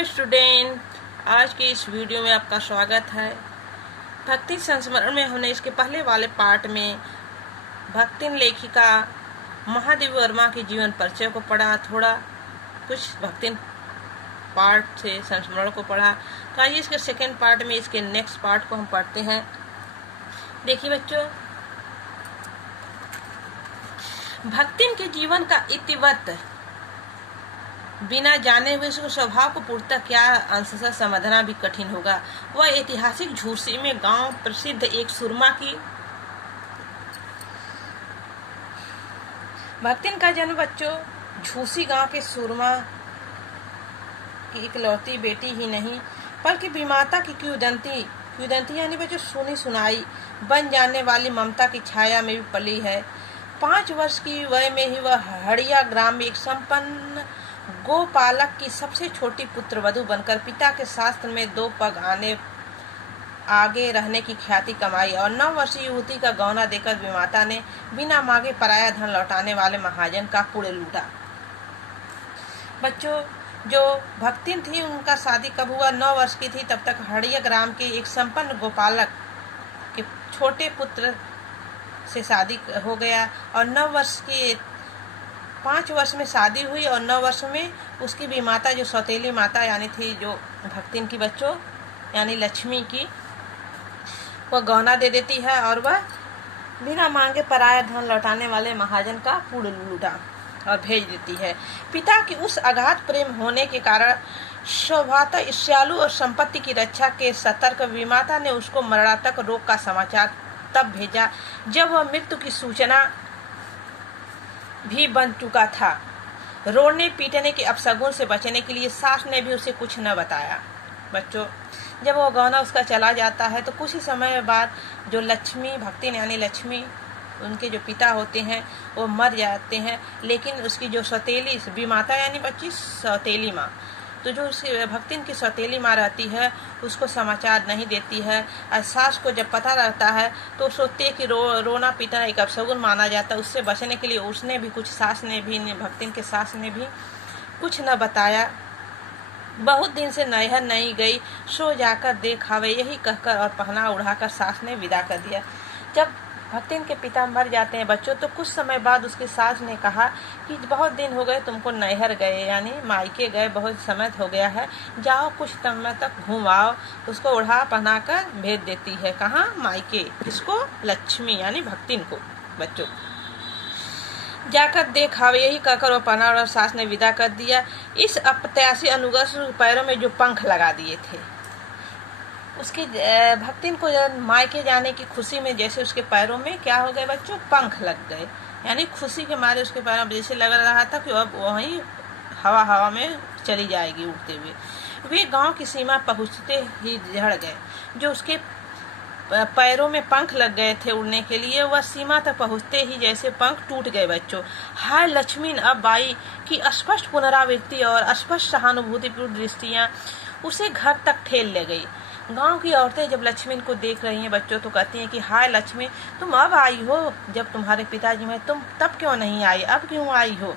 Hello student, आज की इस वीडियो में आपका स्वागत है। भक्ति संस्मरण में हमने इसके पहले वाले पार्ट में भक्तिन लेखिका महादेवी वर्मा के जीवन परिचय को पढ़ा, थोड़ा कुछ भक्तिन पार्ट से संस्मरण को पढ़ा। तो आइए इसके सेकेंड पार्ट में इसके नेक्स्ट पार्ट को हम पढ़ते हैं। देखिए बच्चों, भक्तिन के जीवन का इतिवृत्त बिना जाने हुए उसके स्वभाव को पूर्णतः क्या अंशतः समझना भी कठिन होगा। वह ऐतिहासिक झूसी में गांव प्रसिद्ध एक सुरमा की भक्तिन का जन्म बच्चों झूसी गांव के सुरमा की इकलौती बेटी ही नहीं बल्कि विमाता की क्यूदंती यानी बच्चों सुनी सुनाई बन जाने वाली ममता की छाया में भी पली है। 5 वर्ष की वय में ही वह हड़िया ग्राम में एक संपन्न गोपालक की सबसे छोटी पुत्रवधू बनकर पिता के शास्त्र में 2 पग आगे रहने की ख्याति कमाई और 9 वर्षीय युवती का गौना देकर विमाता ने बिना मांगे पराया धन लौटाने वाले महाजन का पुण्य लूटा। बच्चों, जो भक्तिन थी उनका शादी कब हुआ? 9 वर्ष की थी तब तक हड़िया ग्राम के एक संपन्न गोपालक के छोटे पुत्र से शादी हो गया और 5 वर्ष में शादी हुई और 9 वर्ष में उसकी भी माता, जो सौतेली माता यानी थी जो भक्तिन की बच्चों यानी लक्ष्मी की, वह गौना दे देती है और वह बिना मांगे पराया धन लौटाने वाले महाजन का पुण्य लूटा और भेज देती है। पिता की उस अगाध प्रेम होने के कारण स्वभावतः ईर्ष्यालु और संपत्ति की रक्षा के सतर्क विमाता ने उसको मरणातक रोग का समाचार तब भेजा जब वह मृत्यु की सूचना भी बन चुका था। रोने पीटने के अपशगुन से बचने के लिए सास ने भी उसे कुछ न बताया। बच्चों, जब वो गौना उसका चला जाता है तो कुछ ही समय बाद जो लक्ष्मी भक्तिन यानी लक्ष्मी उनके जो पिता होते हैं वो मर जाते हैं, लेकिन उसकी जो सौतेली विमाता यानी बच्ची सौतेली माँ, तो जो उसकी भक्तिन की सौतेली माँ रहती है उसको समाचार नहीं देती है। और सास को जब पता रहता है तो सोचती है कि रोना पीटना एक अपशगुन माना जाता है। उससे बचने के लिए उसने भी भक्तिन के सास ने भी कुछ न बताया। बहुत दिन से नैहर नहीं गई, सो जाकर देख आवे यही कहकर और पहना उड़ाकर सास ने विदा कर दिया। जब भक्तिन के पिता मर जाते हैं बच्चों तो कुछ समय बाद उसकी सास ने कहा कि बहुत दिन हो गए तुमको नैहर गए यानी मायके गए, बहुत समय हो गया है, जाओ कुछ समय तक घूम आओ। उसको उड़ा पहना कर भेज देती है। कहाँ? मायके। इसको लक्ष्मी यानी भक्तिन को। बच्चों, जाकर देख आवे यही कहकर वो पहना और सास ने विदा कर दिया। इस अप्रत्याशी अनुग्रह पैरों में जो पंख लगा दिए थे उसकी भक्तिन को मायके जाने की खुशी में जैसे उसके पैरों में क्या हो गए बच्चों? पंख लग गए। यानी खुशी के मारे उसके पैरों में जैसे लग रहा था कि अब वहीं हवा में चली जाएगी उड़ते हुए। वे गांव की सीमा पहुंचते ही झड़ गए। जो उसके पैरों में पंख लग गए थे उड़ने के लिए, वह सीमा तक पहुंचते ही जैसे पंख टूट गए। बच्चों, हाय लक्ष्मी अब बाई की स्पष्ट पुनरावृत्ति और स्पष्ट सहानुभूतिपूर्ण दृष्टियां उसे घर तक ठेल ले गई। गांव की औरतें जब लक्ष्मी को देख रही हैं बच्चों तो कहती हैं कि हाय लक्ष्मी, तुम अब आई हो, जब तुम्हारे पिताजी में तुम तब क्यों नहीं आई, अब क्यों आई हो?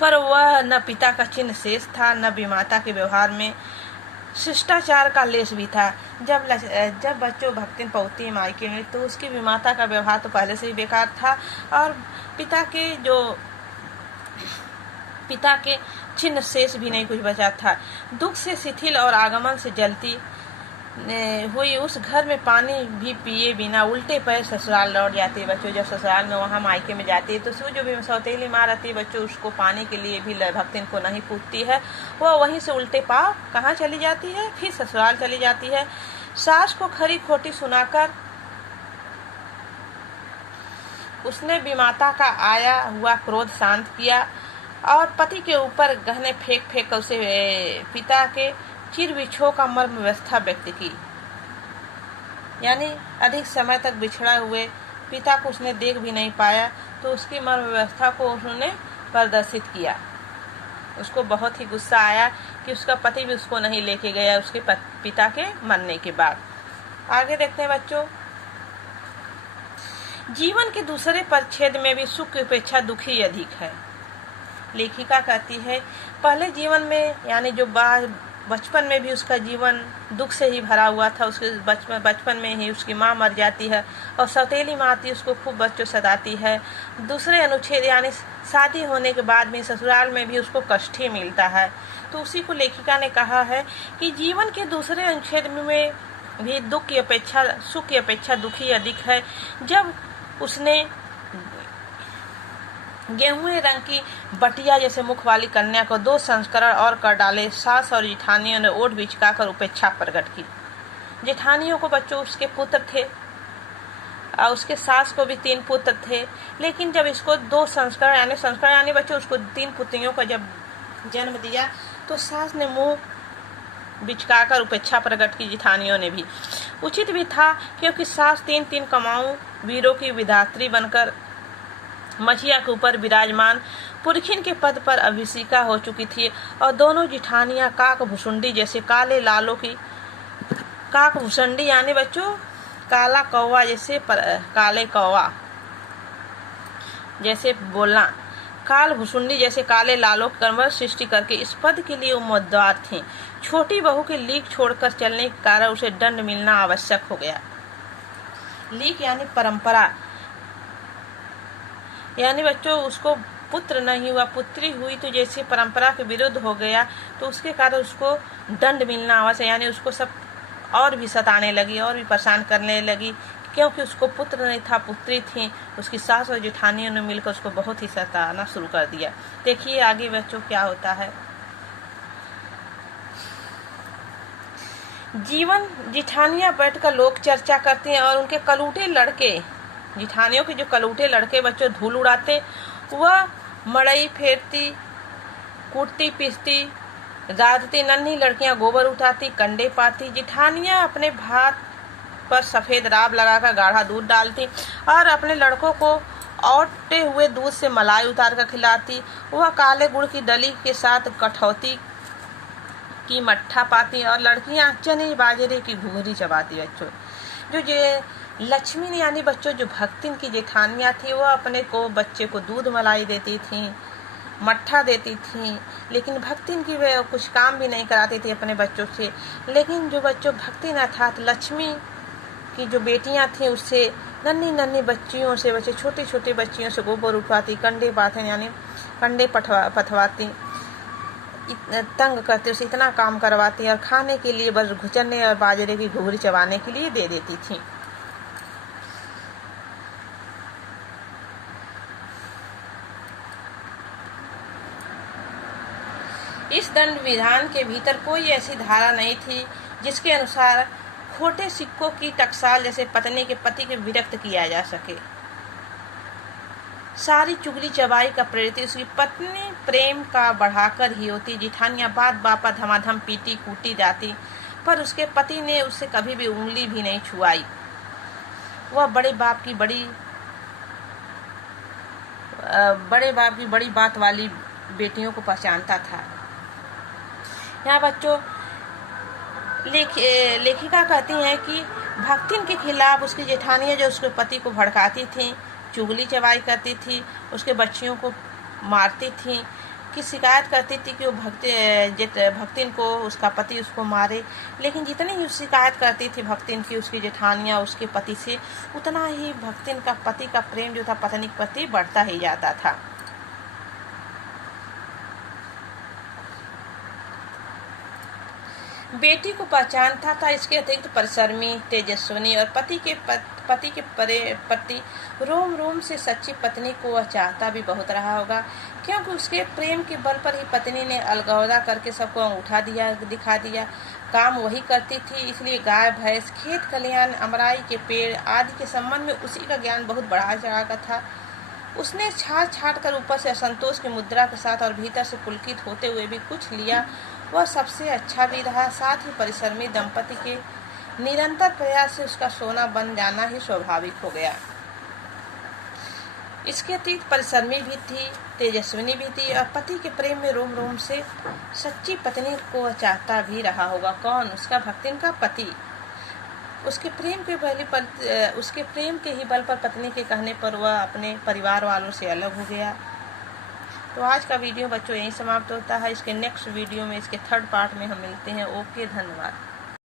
पर वह न पिता का चिन्ह शेष था न विमाता के व्यवहार में शिष्टाचार का लेश भी था। जब बच्चों भक्तिन पहुंचती है मायके में तो उसकी विमाता का व्यवहार तो पहले से ही बेकार था और पिता के चिन्ह शेष भी नहीं कुछ बचा था। दुख से शिथिल और आगमन से जलती हुई उस घर में पानी भी पिए बिना उल्टे पैर ससुराल लौट जाती है। बच्चों, जब ससुराल में वहाँ मायके में जाती है तो जो भी सौतेली माँ रहती है बच्चों उसको पानी के लिए भी भक्तिन को नहीं पूछती है। वह वहीं से उल्टे पाँव कहाँ चली जाती है? फिर ससुराल चली जाती है। सास को खरी खोटी सुनाकर उसने विमाता का आया हुआ क्रोध शांत किया और पति के ऊपर गहने फेंक उसे पिता के चिर विछोह का मर्म व्यवस्था व्यक्त की। यानी अधिक समय तक बिछड़ा हुए पिता को उसने देख भी नहीं पाया तो उसकी मर्म व्यवस्था को उन्होंने प्रदर्शित किया। उसको बहुत ही गुस्सा आया कि उसका पति भी उसको नहीं लेके गया उसके पिता के मरने के बाद। आगे देखते हैं बच्चों, जीवन के दूसरे परिच्छेद में भी सुख की अपेक्षा दुख ही अधिक है। लेखिका कहती है पहले जीवन में यानी जो बचपन में भी उसका जीवन दुख से ही भरा हुआ था। उसके बचपन में ही उसकी माँ मर जाती है और सौतेली माँ आती उसको खूब बच्चों सताती है। दूसरे अनुच्छेद यानी शादी होने के बाद में ससुराल में भी उसको कष्ट ही मिलता है। तो उसी को लेखिका ने कहा है कि जीवन के दूसरे अनुच्छेद में भी दुख की अपेक्षा सुख की अपेक्षा दुख ही अधिक है। जब उसने गेहूं रंग की बटिया जैसे मुख वाली कन्या को 2 संस्करण और कर डाले, सास और जेठानियों ने ओठ बिचकाकर उपेक्षा प्रकट की। जेठानियों को बच्चों उसके पुत्र थे और उसके सास को भी 3 पुत्र थे, लेकिन जब इसको 2 संस्करण यानी बच्चों उसको 3 पुत्रियों का जब जन्म दिया तो सास ने मुंह बिचकाकर उपेक्षा प्रकट की। जेठानियों ने भी उचित भी था, क्योंकि सास 3 कमाऊं वीरों की विधात्री बनकर मछिया के ऊपर विराजमान पुरखिन के पद पर अभिषिका हो चुकी थी और दोनों जिठानियां काक भुसुंडी जैसे काले लालों की काक भुसुंडी यानी बच्चों काला कौवा जैसे काले कौवा जैसे बोलना काल भुसुंडी जैसे काले लालों की कमर सृष्टि करके इस पद के लिए उम्मीदवार थी। छोटी बहू के लीक छोड़कर चलने के कारण उसे दंड मिलना आवश्यक हो गया। लीक यानी परंपरा, यानी बच्चों उसको पुत्र नहीं हुआ, पुत्री हुई तो जैसे परंपरा के विरुद्ध हो गया तो उसके कारण उसको दंड मिलना आवश्यक, यानी उसको सब और भी सताने लगी और भी परेशान करने लगी, क्योंकि उसको पुत्र नहीं था, पुत्री थी। उसकी सास और जेठानियों ने मिलकर उसको बहुत ही सताना शुरू कर दिया। देखिए आगे बच्चों क्या होता है। जीवन जेठानियां बैठकर लोक चर्चा करती हैं और उनके कलूटे लड़के जेठानियों के जो कलूटे लड़के बच्चों धूल उड़ाते, वह मड़ई फेरती, कूटती पीसती, राधती, नन्ही लड़कियां गोबर उठाती, कंडे पाती। जेठानियां अपने भात पर सफेद राब लगाकर गाढ़ा दूध डालती और अपने लड़कों को औटे हुए दूध से मलाई उतार कर खिलाती। वह काले गुड़ की डली के साथ कठौती की मट्ठा पाती और लड़कियां चने बाजरे की घुघरी चबाती। बच्चों जो लक्ष्मी यानी बच्चों जो भक्तिन की जेठानियां थी वह अपने को बच्चे को दूध मलाई देती थी, मट्ठा देती थी, लेकिन भक्तिन की वे कुछ काम भी नहीं कराती थी अपने बच्चों से। लेकिन जो बच्चों भक्तिन अर्थात लक्ष्मी की जो बेटियां थी उससे नन्ही बच्चियों से बच्चे छोटे बच्चियों से गोबर उठवाती, कंडे पाते यानी कंडे पथवाती, तंग करते उसे इतना काम करवाती और खाने के लिए बस घुचने और बाजरे की घुघरी चबाने के लिए दे देती थी। इस दंड विधान के भीतर कोई ऐसी धारा नहीं थी जिसके अनुसार खोटे सिक्कों की टकसाल जैसे पत्नी के पति के विरक्त किया जा सके। सारी चुगली चबाई का प्रेरित उसकी पत्नी प्रेम का बढ़ाकर ही होती। जेठानियां बात पर धमाधम पीटी कूटी जाती, पर उसके पति ने उससे कभी भी उंगली भी नहीं छुआई। वह बड़े बाप की बड़ी बात वाली बेटियों को पहचानता था। यहाँ बच्चों लेखिका कहती हैं कि भक्तिन के खिलाफ उसकी जेठानियां जो उसके पति को भड़काती थी, चुगली चबाई करती थी, उसके बच्चियों को मारती थी, की शिकायत करती थी कि वो भक्तिन को उसका पति उसको मारे। लेकिन जितनी ही शिकायत करती थी भक्तिन की उसकी जेठानियां उसके पति से, उतना ही भक्तिन का पति का प्रेम जो था पत्नी के प्रति बढ़ता ही जाता था। बेटी को पहचानता था, इसके अतिरिक्त परिश्रमी, तेजस्विनी और पति के प्रति रोम रोम से सच्ची पत्नी को वह चाहता भी बहुत रहा होगा, क्योंकि उसके प्रेम के बल पर ही पत्नी ने अलगौदा करके सबको अंगूठा दिखा दिया। काम वही करती थी, इसलिए गाय भैंस, खेत खलिहान, अमराई के पेड़ आदि के संबंध में उसी का ज्ञान बहुत बढ़ा चढ़ा का था। उसने छाट कर ऊपर से असंतोष की मुद्रा के साथ और भीतर से पुलकित होते हुए भी कुछ लिया। वह सबसे अच्छा भी रहा। साथ ही परिश्रमी दंपति के निरंतर प्रयास से उसका सोना बन जाना ही स्वाभाविक हो गया। इसके अतिरिक्त परिश्रमी भी थी, तेजस्विनी भी थी और पति के प्रेम में रोम रोम से सच्ची पत्नी को वह चाहता भी रहा होगा। कौन? उसका भक्तिन का पति। उसके प्रेम के ही बल पर पत्नी के कहने पर वह अपने परिवार वालों से अलग हो गया। तो आज का वीडियो बच्चों यहीं समाप्त होता है। इसके नेक्स्ट वीडियो में, इसके थर्ड पार्ट में हम मिलते हैं। ओके, धन्यवाद।